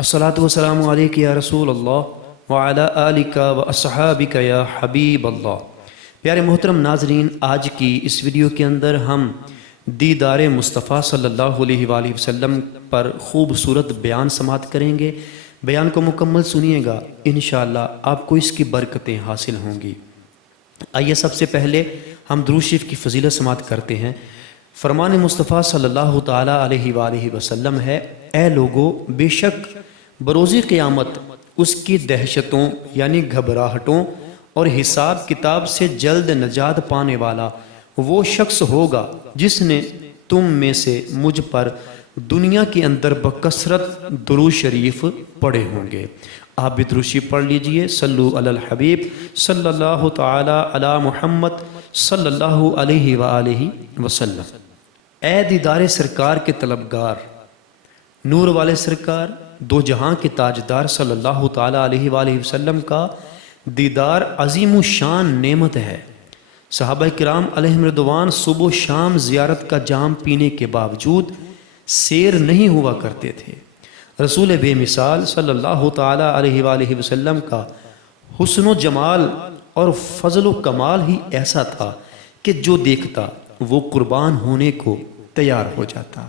الصلاۃ والسلام علیک یا رسول اللہ وعلی آلک و اصحابک یا حبیب اللہ۔ پیارے محترم ناظرین، آج کی اس ویڈیو کے اندر ہم دیدار مصطفیٰ صلی اللہ علیہ وآلہ وسلم پر خوبصورت بیان سماعت کریں گے۔ بیان کو مکمل سنیے گا، انشاءاللہ آپ کو اس کی برکتیں حاصل ہوں گی۔ آئیے سب سے پہلے ہم درود شریف کی فضیلت سماعت کرتے ہیں۔ فرمان مصطفیٰ صلی اللہ تعالیٰ علیہ وآلہ وسلم ہے، اے لوگو، بے شک بروز قیامت اس کی دہشتوں یعنی گھبراہٹوں اور حساب کتاب سے جلد نجات پانے والا وہ شخص ہوگا جس نے تم میں سے مجھ پر دنیا کے اندر بکثرت درود شریف پڑھے ہوں گے۔ آپ بھی درود شریف پڑھ لیجئے۔ صلو علی الحبیب صلی اللہ تعالی علی محمد صلی اللہ علیہ وآلہ وسلم۔ اے دیدار سرکار کے طلبگار، نور والے سرکار، دو جہاں کے تاجدار صلی اللہ تعالی علیہ وآلہ وسلم کا دیدار عظیم الشان نعمت ہے۔ صحابہ کرام علیہم رضوان صبح و شام زیارت کا جام پینے کے باوجود سیر نہیں ہوا کرتے تھے۔ رسول بے مثال صلی اللہ تعالی علیہ وآلہ وسلم کا حسن و جمال اور فضل و کمال ہی ایسا تھا کہ جو دیکھتا وہ قربان ہونے کو تیار ہو جاتا۔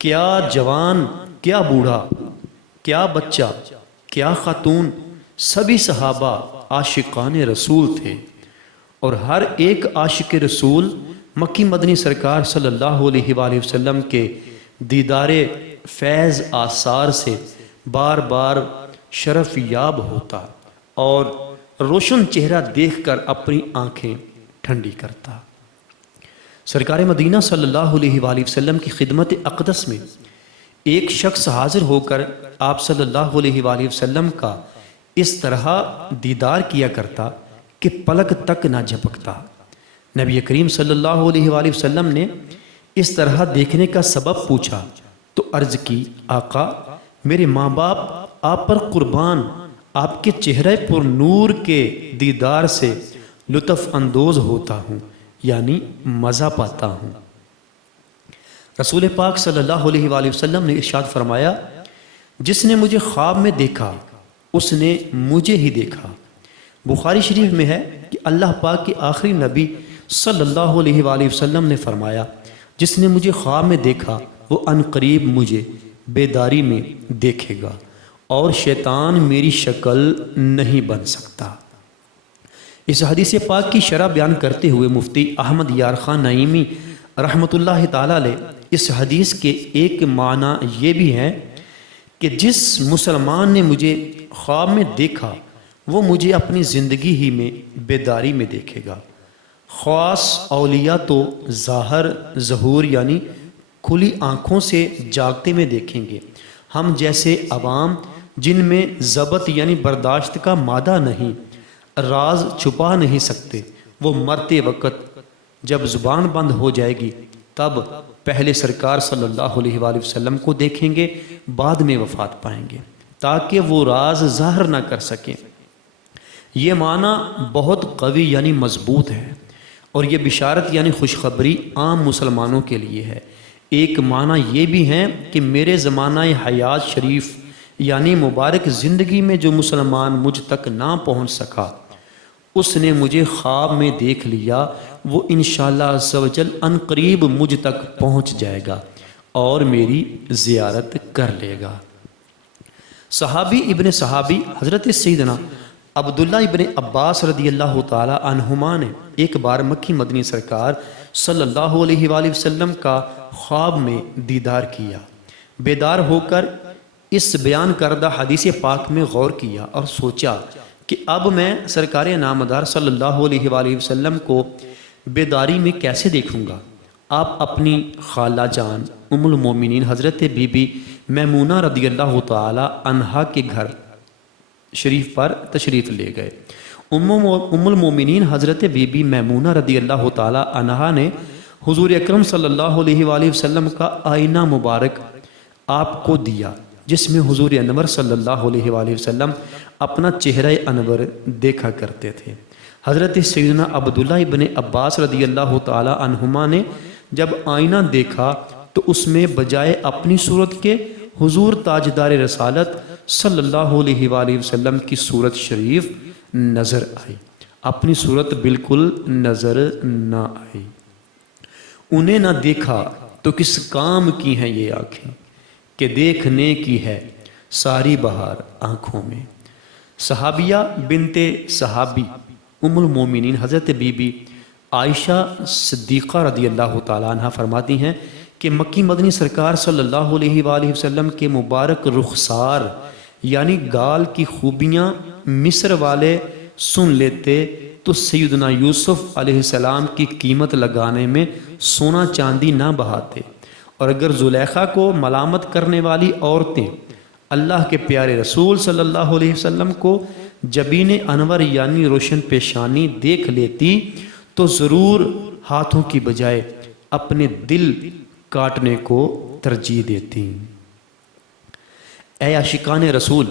کیا جوان، کیا بوڑھا، کیا بچہ، کیا خاتون، سبھی صحابہ عاشقان رسول تھے، اور ہر ایک عاشق رسول مکی مدنی سرکار صلی اللہ علیہ وآلہ وسلم کے دیدار فیض آثار سے بار بار شرف یاب ہوتا اور روشن چہرہ دیکھ کر اپنی آنکھیں ٹھنڈی کرتا۔ سرکار مدینہ صلی اللہ علیہ وآلہ وسلم کی خدمت اقدس میں ایک شخص حاضر ہو کر آپ صلی اللہ علیہ وآلہ وسلم کا اس طرح دیدار کیا کرتا کہ پلک تک نہ جھپکتا۔ نبی کریم صلی اللہ علیہ وآلہ وسلم نے اس طرح دیکھنے کا سبب پوچھا تو عرض کی، آقا، میرے ماں باپ آپ پر قربان، آپ کے چہرے پر نور کے دیدار سے لطف اندوز ہوتا ہوں، یعنی مزہ پاتا ہوں۔ رسول پاک صلی اللہ علیہ وآلہ وسلم نے ارشاد فرمایا، جس نے مجھے خواب میں دیکھا اس نے مجھے ہی دیکھا۔ بخاری شریف میں ہے کہ اللہ پاک کے آخری نبی صلی اللہ علیہ وآلہ وسلم نے فرمایا، جس نے مجھے خواب میں دیکھا وہ عنقریب مجھے بیداری میں دیکھے گا، اور شیطان میری شکل نہیں بن سکتا۔ اس حدیث پاک کی شرح بیان کرتے ہوئے مفتی احمد یار خان نعیمی رحمۃ اللہ تعالیٰ علیہ اس حدیث کے ایک معنی یہ بھی ہے کہ جس مسلمان نے مجھے خواب میں دیکھا وہ مجھے اپنی زندگی ہی میں بیداری میں دیکھے گا۔ خاص اولیاء تو ظاہر ظہور یعنی کھلی آنکھوں سے جاگتے میں دیکھیں گے، ہم جیسے عوام جن میں ضبط یعنی برداشت کا مادہ نہیں، راز چھپا نہیں سکتے، وہ مرتے وقت جب زبان بند ہو جائے گی تب پہلے سرکار صلی اللہ علیہ وآلہ وسلم کو دیکھیں گے، بعد میں وفات پائیں گے تاکہ وہ راز ظاہر نہ کر سکیں۔ یہ معنی بہت قوی یعنی مضبوط ہے، اور یہ بشارت یعنی خوشخبری عام مسلمانوں کے لیے ہے۔ ایک معنی یہ بھی ہے کہ میرے زمانہ حیات شریف یعنی مبارک زندگی میں جو مسلمان مجھ تک نہ پہنچ سکا اس نے مجھے خواب میں دیکھ لیا، وہ انشاءاللہ عز و جل عنقریب مجھ تک پہنچ جائے گا اور میری زیارت کر لے گا۔ صحابی ابن صحابی حضرت سیدنا عبداللہ ابن عباس رضی اللہ تعالی عنہما نے ایک بار مکی مدنی سرکار صلی اللہ علیہ وآلہ وسلم کا خواب میں دیدار کیا۔ بیدار ہو کر اس بیان کردہ حدیث پاک میں غور کیا اور سوچا کہ اب میں سرکار نامدار صلی اللہ علیہ وآلہ وسلم کو بیداری میں کیسے دیکھوں گا۔ آپ اپنی خالہ جان ام المومنین حضرت بی بی میمونہ رضی اللہ تعالی عنہا کے گھر شریف پر تشریف لے گئے۔ ام المومنین حضرت بی بی میمونہ رضی اللہ تعالی عنہا نے حضور اکرم صلی اللہ علیہ وآلہ وسلم کا آئینہ مبارک آپ کو دیا، جس میں حضور انور صلی اللہ علیہ وآلہ وسلم اپنا چہرہ انور دیکھا کرتے تھے۔ حضرت سیدنا عبداللہ ابن عباس رضی اللہ تعالی عنہما نے جب آئینہ دیکھا تو اس میں بجائے اپنی صورت کے حضور تاجدار رسالت صلی اللہ علیہ وآلہ وسلم کی صورت شریف نظر آئی، اپنی صورت بالکل نظر نہ آئی۔ انہیں نہ دیکھا تو کس کام کی ہیں یہ آنکھیں کہ دیکھنے کی ہے ساری بہار آنکھوں میں۔ صحابیہ بنت صحابی ام المومنین حضرت بی بی عائشہ صدیقہ رضی اللہ تعالیٰ عنہ فرماتی ہیں کہ مکی مدنی سرکار صلی اللہ علیہ وآلہ وسلم کے مبارک رخسار یعنی گال کی خوبیاں مصر والے سن لیتے تو سیدنا یوسف علیہ السلام کی قیمت لگانے میں سونا چاندی نہ بہاتے، اور اگر زلیخا کو ملامت کرنے والی عورتیں اللہ کے پیارے رسول صلی اللہ علیہ وسلم کو جبین انور یعنی روشن پیشانی دیکھ لیتی تو ضرور ہاتھوں کی بجائے اپنے دل کاٹنے کو ترجیح دیتی۔ اے عاشقان رسول،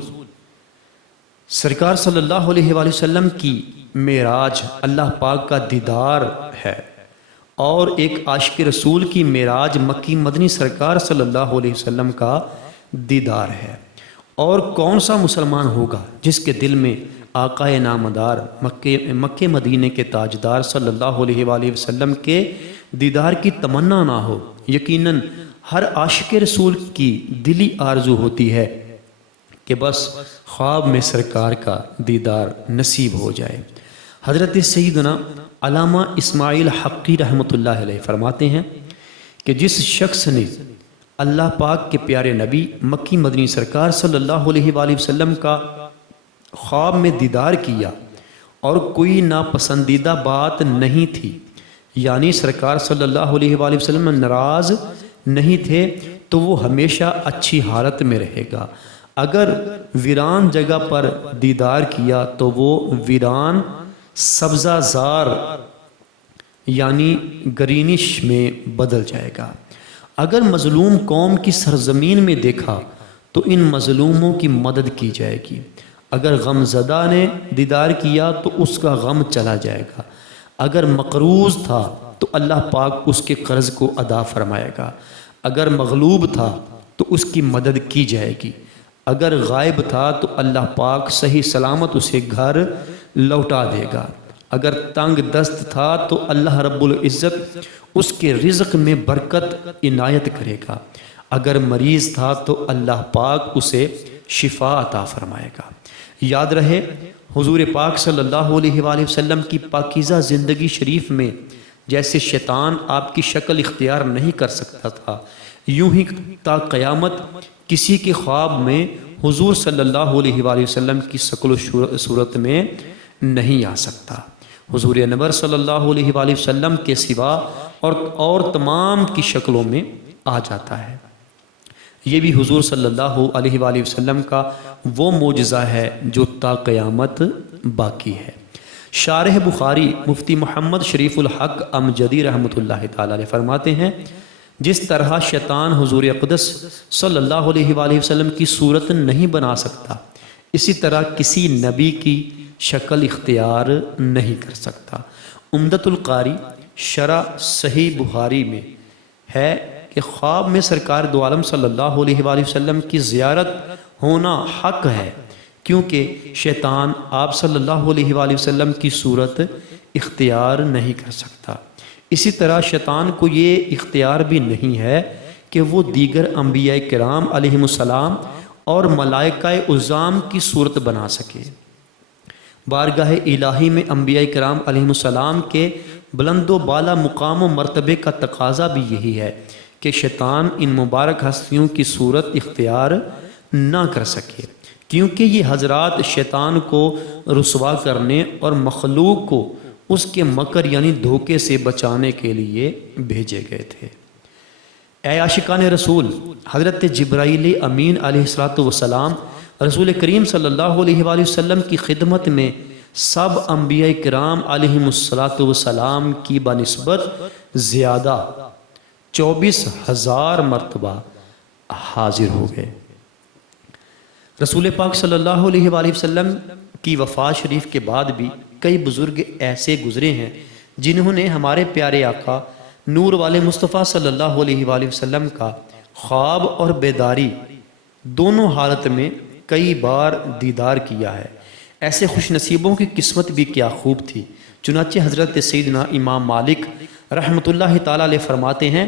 سرکار صلی اللہ علیہ وآلہ وسلم کی معراج اللہ پاک کا دیدار ہے، اور ایک عاشق رسول کی معراج مکی مدنی سرکار صلی اللہ علیہ وسلم کا دیدار ہے۔ اور کون سا مسلمان ہوگا جس کے دل میں آقا نامدار مکہ مدینے کے تاجدار صلی اللہ علیہ وآلہ وسلم کے دیدار کی تمنا نہ ہو؟ یقیناً ہر عاشق رسول کی دلی آرزو ہوتی ہے کہ بس خواب میں سرکار کا دیدار نصیب ہو جائے۔ حضرت سیدنا علامہ اسماعیل حقی رحمۃ اللہ علیہ فرماتے ہیں کہ جس شخص نے اللہ پاک کے پیارے نبی مکی مدنی سرکار صلی اللہ علیہ وآلہ وسلم کا خواب میں دیدار کیا اور کوئی ناپسندیدہ بات نہیں تھی، یعنی سرکار صلی اللہ علیہ وآلہ وسلم ناراض نہیں تھے، تو وہ ہمیشہ اچھی حالت میں رہے گا۔ اگر ویران جگہ پر دیدار کیا تو وہ ویران سبزہ زار یعنی گرینش میں بدل جائے گا۔ اگر مظلوم قوم کی سرزمین میں دیکھا تو ان مظلوموں کی مدد کی جائے گی۔ اگر غم زدہ نے دیدار کیا تو اس کا غم چلا جائے گا۔ اگر مقروض تھا تو اللہ پاک اس کے قرض کو ادا فرمائے گا۔ اگر مغلوب تھا تو اس کی مدد کی جائے گی۔ اگر غائب تھا تو اللہ پاک صحیح سلامت اسے گھر لوٹا دے گا۔ اگر تنگ دست تھا تو اللہ رب العزت اس کے رزق میں برکت عنایت کرے گا۔ اگر مریض تھا تو اللہ پاک اسے شفا عطا فرمائے گا۔ یاد رہے حضور پاک صلی اللہ علیہ وآلہ وسلم کی پاکیزہ زندگی شریف میں جیسے شیطان آپ کی شکل اختیار نہیں کر سکتا تھا، یوں ہی تا قیامت کسی کے خواب میں حضور صلی اللہ علیہ وآلہ وسلم کی شکل و صورت میں نہیں آ سکتا۔ حضور انور صلی اللہ علیہ وآلہ وسلم کے سوا اور تمام کی شکلوں میں آ جاتا ہے۔ یہ بھی حضور صلی اللہ علیہ وآلہ وسلم کا وہ معجزہ ہے جو تا قیامت باقی ہے۔ شارح بخاری مفتی محمد شریف الحق امجدی رحمۃ اللہ تعالی علیہ فرماتے ہیں جس طرح شیطان حضور اقدس صلی اللہ علیہ وآلہ وسلم کی صورت نہیں بنا سکتا، اسی طرح کسی نبی کی شکل اختیار نہیں کر سکتا۔ عمدۃ القاری شرح صحیح بخاری میں ہے کہ خواب میں سرکار دو عالم صلی اللہ علیہ وآلہ وسلم کی زیارت ہونا حق ہے، کیونکہ شیطان آپ صلی اللہ علیہ وآلہ وسلم کی صورت اختیار نہیں کر سکتا۔ اسی طرح شیطان کو یہ اختیار بھی نہیں ہے کہ وہ دیگر انبیاء کرام علیہم السلام اور ملائکہ عظام کی صورت بنا سکے۔ بارگاہ الہی میں انبیاء کرام علیہم السلام کے بلند و بالا مقام و مرتبے کا تقاضا بھی یہی ہے کہ شیطان ان مبارک ہستیوں کی صورت اختیار نہ کر سکے، کیونکہ یہ حضرات شیطان کو رسوا کرنے اور مخلوق کو اس کے مکر یعنی دھوکے سے بچانے کے لیے بھیجے گئے تھے۔ اے عاشقان رسول، حضرت جبرائیل امین علیہ السلام رسول کریم صلی اللہ علیہ وآلہ وسلم کی خدمت میں سب انبیاء کرام علیہم السلام کی بنسبت زیادہ 24,000 مرتبہ حاضر ہو گئے۔ رسول پاک صلی اللہ علیہ وآلہ وسلم کی وفات شریف کے بعد بھی کئی بزرگ ایسے گزرے ہیں جنہوں نے ہمارے پیارے آقا نور والے مصطفیٰ صلی اللہ علیہ وآلہ وسلم کا خواب اور بیداری دونوں حالت میں کئی بار دیدار کیا ہے۔ ایسے خوش نصیبوں کی قسمت بھی کیا خوب تھی۔ چنانچہ حضرت سیدنا امام مالک رحمۃ اللہ تعالیٰ علیہ فرماتے ہیں،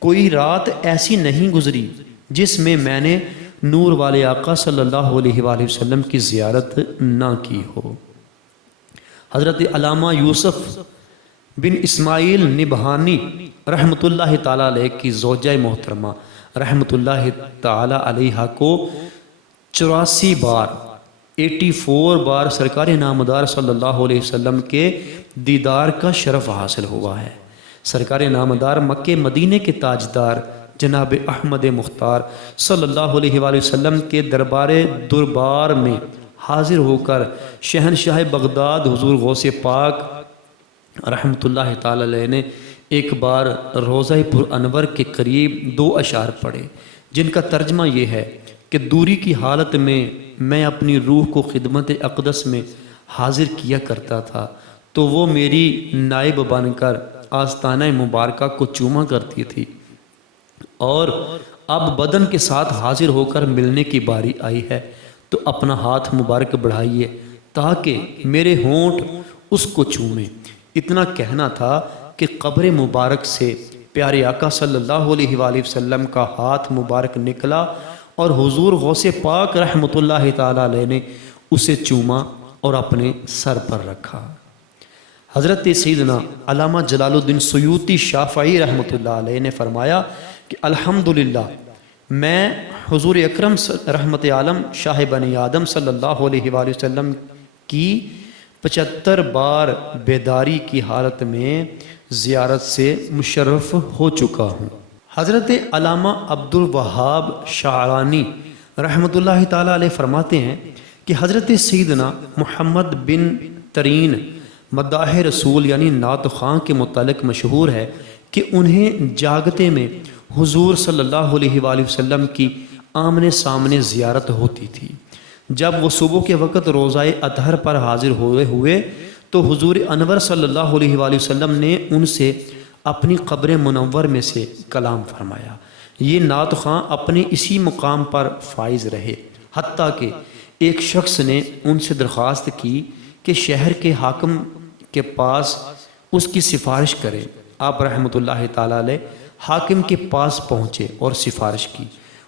کوئی رات ایسی نہیں گزری جس میں میں نے نور والے آقا صلی اللہ علیہ وآلہ وسلم کی زیارت نہ کی ہو۔ حضرت علامہ یوسف بن اسماعیل نبہانی رحمۃ اللہ تعالیٰ علیہ کی زوجہ محترمہ رحمۃ اللہ تعالیٰ علیہ کو 84 بار سرکار نامدار صلی اللہ علیہ وسلم کے دیدار کا شرف حاصل ہوا ہے۔ سرکار نامدار مکہ مدینے کے تاجدار جناب احمد مختار صلی اللہ علیہ وآلہ وسلم کے دربار میں حاضر ہو کر شہنشاہ بغداد حضور غوث پاک رحمۃ اللہ تعالی علیہ نے ایک بار روضہ پر انور کے قریب 2 اشعار پڑھے، جن کا ترجمہ یہ ہے کہ دوری کی حالت میں اپنی روح کو خدمت اقدس میں حاضر کیا کرتا تھا تو وہ میری نائب بن کر آستانہ مبارکہ کو چوما کرتی تھی، اور اب بدن کے ساتھ حاضر ہو کر ملنے کی باری آئی ہے تو اپنا ہاتھ مبارک بڑھائیے تاکہ میرے ہونٹ اس کو چومیں۔ اتنا کہنا تھا کہ قبر مبارک سے پیارے آقا صلی اللہ علیہ وآلہ وسلم کا ہاتھ مبارک نکلا اور حضور غوث پاک رحمۃ اللہ تعالیٰ علیہ نے اسے چوما اور اپنے سر پر رکھا۔ حضرت سیدنا علامہ جلال الدین سیوطی شافعی رحمۃ اللہ علیہ نے فرمایا کہ الحمدللہ میں حضور اکرم رحمت عالم شاہ بنی آدم صلی اللہ علیہ وآلہ وسلم کی 75 بار بیداری کی حالت میں زیارت سے مشرف ہو چکا ہوں۔ حضرت علامہ عبد الوہاب شعرانی رحمۃ اللہ تعالیٰ علیہ فرماتے ہیں کہ حضرت سیدنا محمد بن ترین مداح رسول یعنی نعت خواں کے متعلق مشہور ہے کہ انہیں جاگتے میں حضور صلی اللہ علیہ وآلہ وسلم کی آمنے سامنے زیارت ہوتی تھی۔ جب وہ صبح کے وقت روزہ اطہر پر حاضر ہوئے تو حضور انور صلی اللہ علیہ وآلہ وسلم نے ان سے اپنی قبر منور میں سے کلام فرمایا۔ یہ نعت خواں اپنے اسی مقام پر فائز رہے، حتیٰ کہ ایک شخص نے ان سے درخواست کی کہ شہر کے حاکم کے پاس اس کی سفارش کرے۔ آپ رحمۃ اللہ تعالیٰ علیہ حاکم کے پاس پہنچے اور سفارش کی۔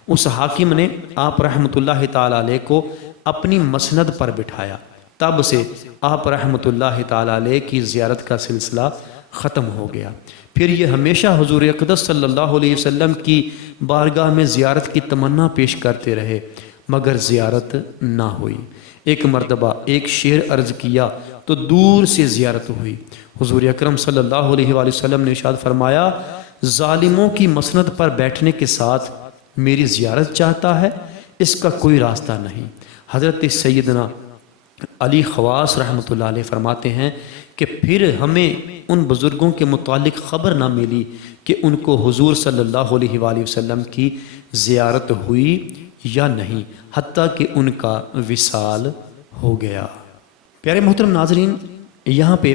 اس حاکم نے آپ رحمۃ اللہ تعالیٰ علیہ کو اپنی مسند پر بٹھایا۔ تب سے آپ رحمۃ اللہ تعالیٰ علیہ کی زیارت کا سلسلہ ختم ہو گیا۔ پھر یہ ہمیشہ حضور اقدس صلی اللہ علیہ وسلم کی بارگاہ میں زیارت کی تمنا پیش کرتے رہے، مگر زیارت نہ ہوئی۔ ایک مرتبہ ایک شعر عرض کیا تو دور سے زیارت ہوئی۔ حضور اکرم صلی اللہ علیہ وآلہ وسلم نے ارشاد فرمایا، ظالموں کی مسند پر بیٹھنے کے ساتھ میری زیارت چاہتا ہے، اس کا کوئی راستہ نہیں۔ حضرت سیدنا علی خواص رحمۃ اللہ علیہ فرماتے ہیں کہ پھر ہمیں ان بزرگوں کے متعلق خبر نہ ملی کہ ان کو حضور صلی اللہ علیہ وآلہ وسلم کی زیارت ہوئی یا نہیں، حتیٰ کہ ان کا وصال ہو گیا۔ پیارے محترم ناظرین، یہاں پہ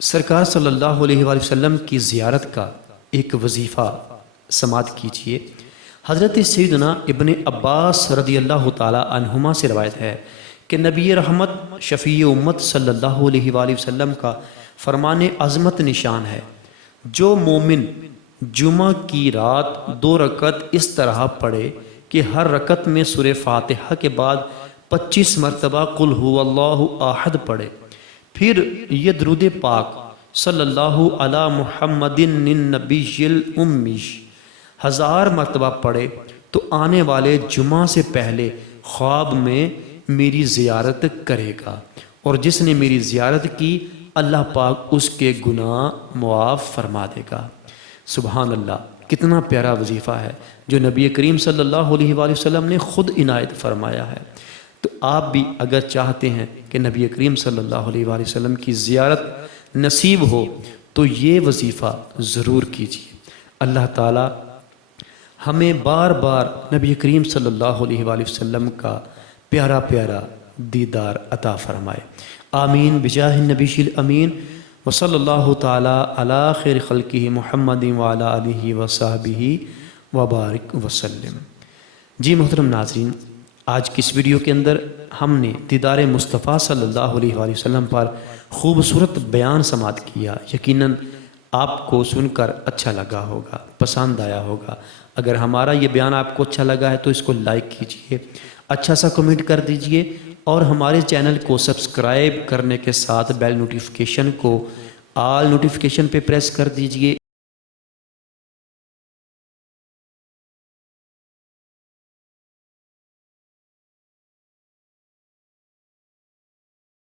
سرکار صلی اللہ علیہ وآلہ وسلم کی زیارت کا ایک وظیفہ سماعت کیجئے۔ حضرت سیدنا ابن عباس رضی اللہ تعالی عنہما سے روایت ہے کہ نبی رحمت شفیع امت صلی اللہ علیہ وآلہ وسلم کا فرمان عظمت نشان ہے، جو مومن جمعہ کی رات 2 رکعت اس طرح پڑھے کہ ہر رکعت میں سورہ فاتحہ کے بعد 25 مرتبہ قل هو اللہ احد پڑھے، پھر یہ درود پاک صلی اللہ علی محمد النبی الامی 1000 مرتبہ پڑھے تو آنے والے جمعہ سے پہلے خواب میں میری زیارت کرے گا، اور جس نے میری زیارت کی اللہ پاک اس کے گناہ معاف فرما دے گا۔ سبحان اللہ، کتنا پیارا وظیفہ ہے جو نبی کریم صلی اللہ علیہ وآلہ وسلم نے خود عنایت فرمایا ہے۔ تو آپ بھی اگر چاہتے ہیں کہ نبی کریم صلی اللہ علیہ وآلہ وسلم کی زیارت نصیب ہو تو یہ وظیفہ ضرور کیجیے۔ اللہ تعالی ہمیں بار بار نبی کریم صلی اللہ علیہ وآلہ وسلم کا پیارا پیارا دیدار عطا فرمائے۔ آمین بجاہ النبی الامین وصلی اللہ تعالی علی خیر خلقہ محمد وعلی آلہ وصحبہ وبارک وسلم۔ جی محترم ناظرین، آج کی اس ویڈیو کے اندر ہم نے دیدار مصطفیٰ صلی اللہ علیہ وآلہ وسلم پر خوبصورت بیان سماعت کیا۔ یقیناً آپ کو سن کر اچھا لگا ہوگا، پسند آیا ہوگا۔ اگر ہمارا یہ بیان آپ کو اچھا لگا ہے تو اس کو لائک کیجئے، اچھا سا کمنٹ کر دیجئے، اور ہمارے چینل کو سبسکرائب کرنے کے ساتھ بیل نوٹیفیکیشن کو آل نوٹیفیکیشن پہ پریس کر دیجئے۔